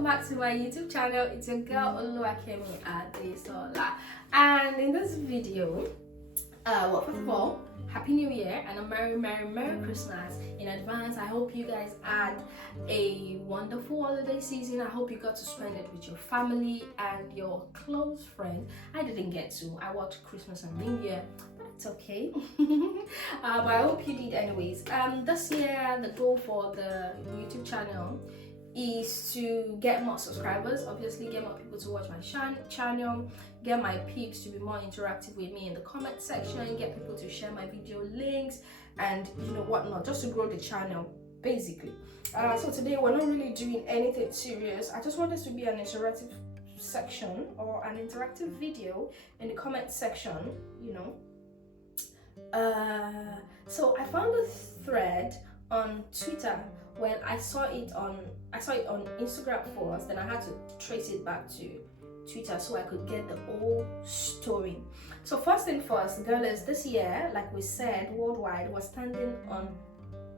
welcome back to my YouTube channel. It's your girl Oluwakemi Adesola, and in this video, well, first of all, Happy New Year and a Merry Christmas in advance. I hope you guys had a wonderful holiday season. I hope you got to spend it with your family and your close friends. I didn't get to. I watched Christmas and New Year, but it's okay. But I hope you did anyways. This year the goal for the YouTube channel is to get more subscribers, obviously get more people to watch my channel, get my peeps to be more interactive with me in the comment section, get people to share my video links and whatnot, just to grow the channel basically. So today we're not really doing anything serious. I just want this to be an interactive section or an interactive video in the comment section, so I found a thread on Twitter. Well, I saw it on Instagram first, then I had to trace it back to Twitter so I could get the whole story. So first thing first, girls, this year, like we said, worldwide, we're standing on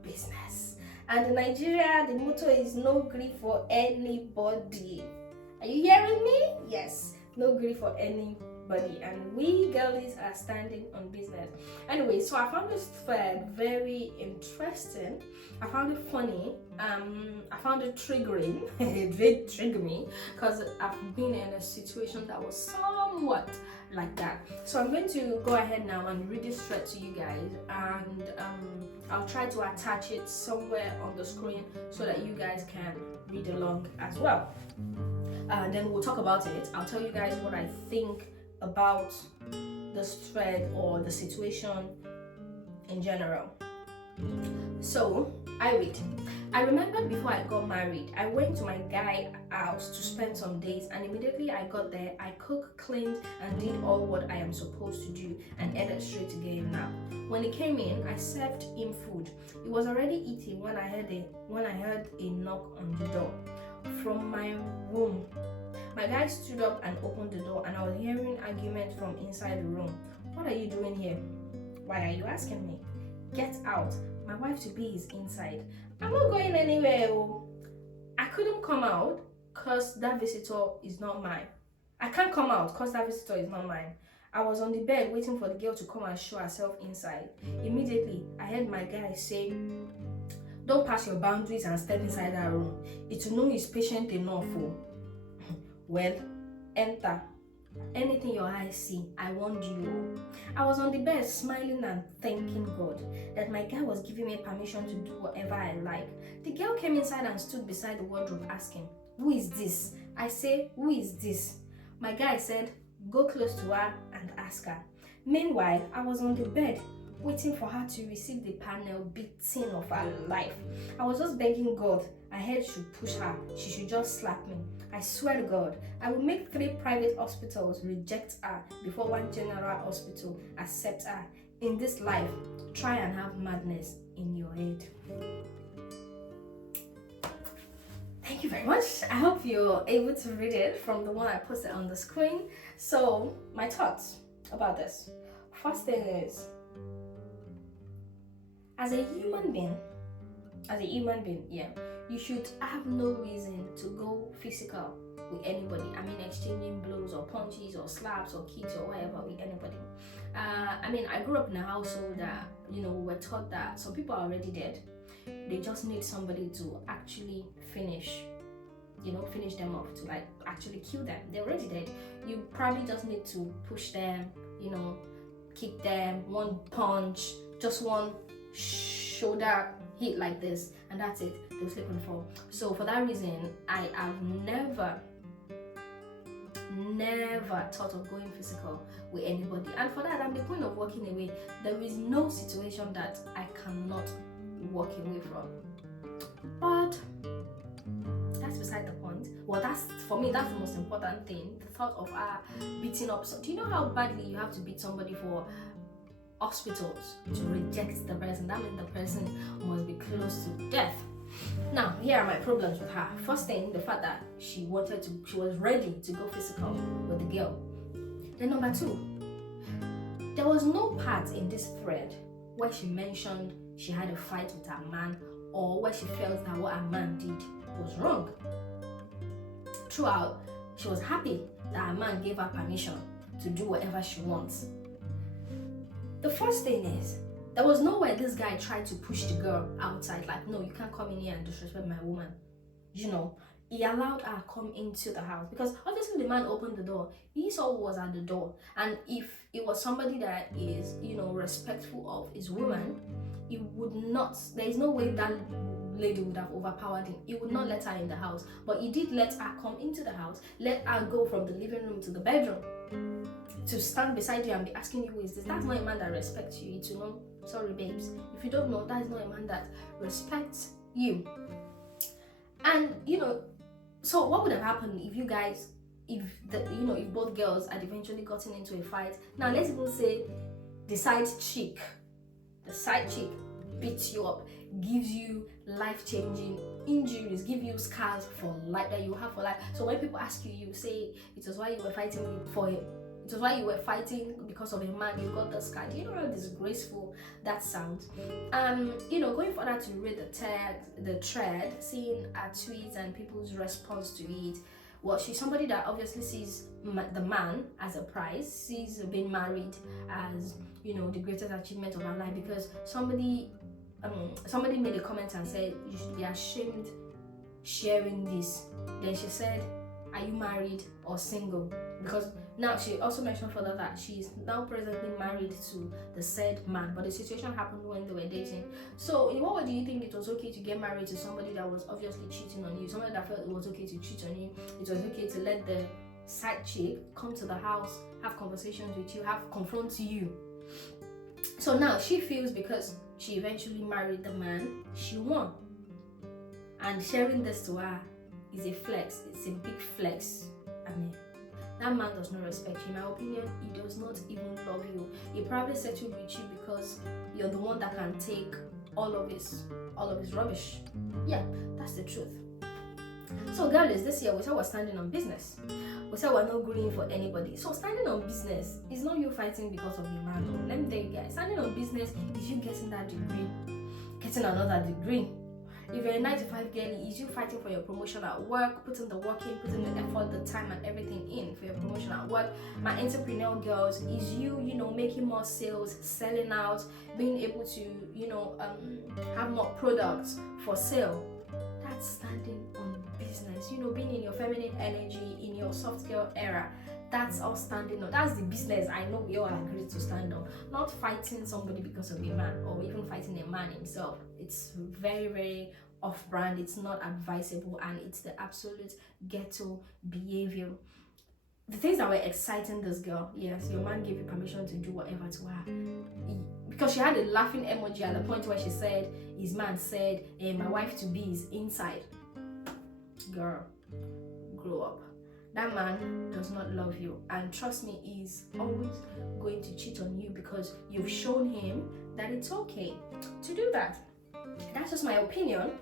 business. And in Nigeria, the motto is no grief for anybody. Are you hearing me? Yes, no grief for anybody. And we girlies are standing on business. Anyway, so I found this thread very interesting. I found it funny. I found it triggering. It did trigger me because I've been in a situation that was somewhat like that. So I'm going to go ahead now and read this thread to you guys, and I'll try to attach it somewhere on the screen so that you guys can read along as well. Then we'll talk about it. I'll tell you guys what I think about this thread or the situation in general. So I read. I remembered before I got married, I went to my guy house to spend some days, and immediately I got there, I cooked, cleaned, and did all what I am supposed to do and headed straight to get him nap. When he came in, I served him food. He was already eating when I heard a knock on the door from my room. My guy stood up and opened the door, and I was hearing argument from inside the room. What are you doing here? Why are you asking me? Get out. My wife to be is inside. I'm not going anywhere. I couldn't come out because that visitor is not mine. I can't come out because that visitor is not mine. I was on the bed waiting for the girl to come and show herself inside. Immediately, I heard my guy say, don't pass your boundaries and step inside that room. It's to know he's patient enough. Well, enter. Anything your eyes see, I warned you. I was on the bed smiling and thanking God that my guy was giving me permission to do whatever I like. The girl came inside and stood beside the wardrobe asking, who is this? I say, who is this? My guy said, go close to her and ask her. Meanwhile, I was on the bed waiting for her to receive the panel beating of her life. I was just begging God. I heard she should push her. She should just slap me. I swear to God, I will make 3 private hospitals reject her before one general hospital accepts her. In this life, try and have madness in your head. Thank you very much. I hope you're able to read it from the one I posted on the screen. So, my thoughts about this. First thing is, as a human being, yeah, you should have no reason to go physical with anybody. I mean, exchanging blows or punches or slaps or kicks or whatever with anybody. I grew up in a household that, we were taught that some people are already dead. They just need somebody to actually finish them off, to actually kill them. They're already dead. You probably just need to push them, kick them, one punch, just one shoulder hit like this, and that's it. They'll slip and fall. So for that reason, I have never thought of going physical with anybody. And for that, at the point of walking away, there is no situation that I cannot walk away from. But that's beside the point. Well, for me, that's the most important thing. The thought of beating up. So, do you know how badly you have to beat somebody for hospitals to reject the person? That means the person must be close to death. Now, here are my problems with her. First thing, the fact that she was ready to go physical with the girl. Then number 2, there was no part in this thread where she mentioned she had a fight with her man or where she felt that what her man did was wrong. throughout, she was happy that her man gave her permission to do whatever she wants. The first thing is, there was no way this guy tried to push the girl outside, like, no, you can't come in here and disrespect my woman. He allowed her come into the house because obviously the man opened the door. He saw who was at the door, and if it was somebody that is, respectful of his woman, he would not. There is no way that lady would have overpowered him. He would not let her in the house, but he did let her come into the house, let her go from the living room to the bedroom, to stand beside you and be asking you, who is this? That's not a man that respects you. To know, sorry babes, if you don't know, that is not a man that respects you. And so what would have happened if you guys, if both girls had eventually gotten into a fight? Now let's even say the side chick beats you up, gives you life-changing injuries, give you scars for life that you have for life. So when people ask you, you say it was why you were fighting for him. It was why you were fighting because of a man. You got the scar. Do you know how disgraceful that sounds? Going further to read the thread, seeing her tweets and people's response to it. Well, she's somebody that obviously sees the man as a prize, sees being married as the greatest achievement of her life, because somebody made a comment and said you should be ashamed sharing this. Then she said, are you married or single? Because now she also mentioned further that she's now presently married to the said man, but the situation happened when they were dating. So in what way do you think it was okay to get married to somebody that was obviously cheating on you, somebody that felt it was okay to cheat on you, it was okay to let the side chick come to the house, have conversations with you, confront you? So now she feels because she eventually married the man, she won. And sharing this to her is a flex. It's a big flex. I mean, that man does not respect you. In my opinion, he does not even love you. He probably settled with you because you're the one that can take all of his rubbish. Yeah, that's the truth. So girls, this year we said we're standing on business. We said we're not going for anybody. So standing on business is not you fighting because of your man. No. Let me tell you guys, standing on business is you getting that degree, getting another degree. If you're a 9-to-5 girl, is you fighting for your promotion at work, putting the work in, putting the effort, the time and everything in for your promotion at work. My entrepreneur girls, is you making more sales, selling out, being able to, have more products for sale. That's standing on business. Being in your feminine energy, in your soft girl era. That's all standing on. That's the business I know we all agree to stand on. Not fighting somebody because of a man, or even fighting a man himself. It's very, very off-brand. It's not advisable, and it's the absolute ghetto behavior. The things that were exciting this girl, yes, your man gave you permission to do whatever to her. Because she had a laughing emoji at the point where she said, his man said, my wife to be is inside. Girl, grow up. That man does not love you, and trust me, he's always going to cheat on you because you've shown him that it's okay to do that. That's just my opinion.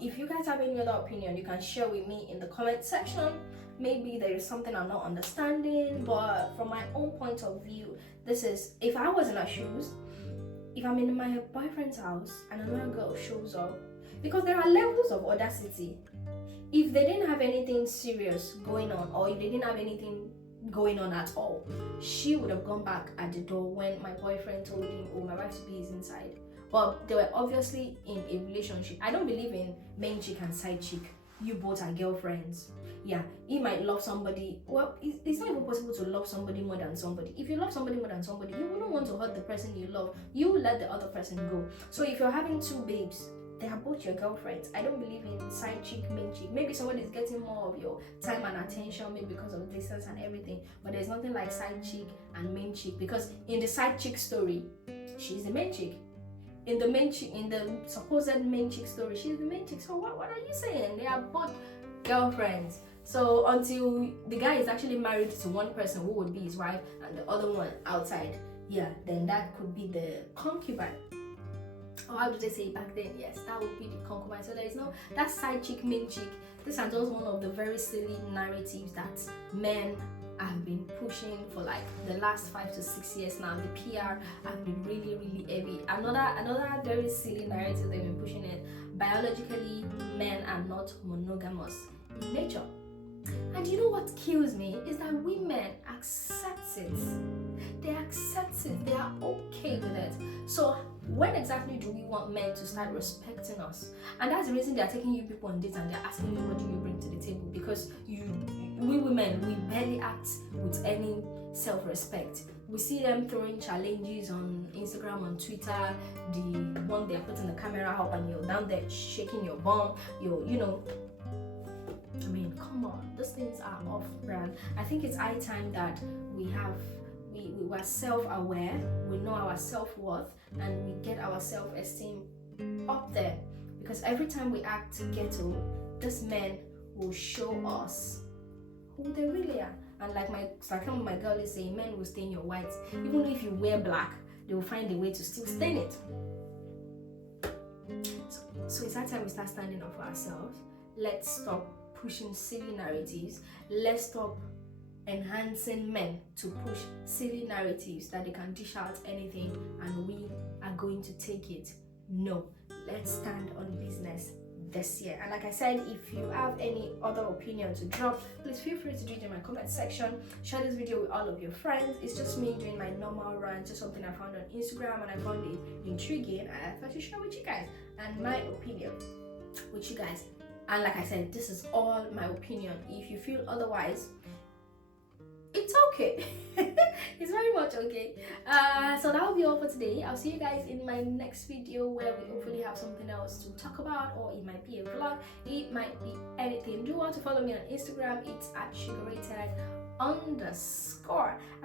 If you guys have any other opinion, you can share with me in the comment section. Maybe there is something I'm not understanding, but from my own point of view, this is, if I was in her shoes, if I'm in my boyfriend's house and another girl shows up, because there are levels of audacity. If they didn't have anything serious going on, or if they didn't have anything going on at all, she would have gone back at the door when my boyfriend told him, oh, my wife to be is inside. But they were obviously in a relationship. I don't believe in main chick and side chick. You both are girlfriends. Yeah, he might love somebody. Well, it's not even possible to love somebody more than somebody. If you love somebody more than somebody, you wouldn't want to hurt the person you love. You let the other person go. So if you're having two babes, they are both your girlfriends. I don't believe in side chick, main chick. Maybe somebody is getting more of your time and attention, maybe because of distance and everything. But there's nothing like side chick and main chick, because in the side chick story, she's the main chick. In the supposed main chick story, she's the main chick. So what are you saying? They are both girlfriends. So until the guy is actually married to one person who would be his wife and the other one outside, yeah, then that could be the concubine. Or how did they say it back then? Yes, that would be the concubine. So there is no that side chick, main chick. These are just one of the very silly narratives that men have been pushing for like the last 5 to 6 years now. The PR have been really, really heavy. Another very silly narrative they've been pushing is biologically men are not monogamous in nature. And you know what kills me is that women accept it. They accept it. They are okay with it. So when exactly do we want men to start respecting us? And that's the reason they are taking you people on dates and they're asking you what do you bring to the table, because we women, we barely act with any self-respect. We see them throwing challenges on Instagram, on Twitter, the one they're putting the camera up and you're down there shaking your bum, I mean, come on, those things are off brand. I think it's high time that we were self-aware, we know our self-worth, and we get our self-esteem up there. Because every time we act ghetto, these men will show us who they really are. And like my girl is saying, men will stain your white. Even if you wear black, they will find a way to still stain it. So it's that time we start standing up for ourselves. Let's stop pushing silly narratives. Let's stop enhancing men to push silly narratives that they can dish out anything and we are going to take it. No, let's stand on business this year. And like I said, if you have any other opinion to drop, please feel free to do it in my comment section. Share this video with all of your friends. It's just me doing my normal rant, just something I found on Instagram and I found it intriguing and I thought to share with you guys and my opinion with you guys. And like I said, this is all my opinion. If you feel otherwise, it's okay. It's very much okay. So that will be all for today. I'll see you guys in my next video where we hopefully have something else to talk about, or it might be a vlog, it might be anything. Do want to follow me on Instagram, it's at sugarated_. I'll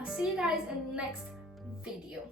see you guys in the next video.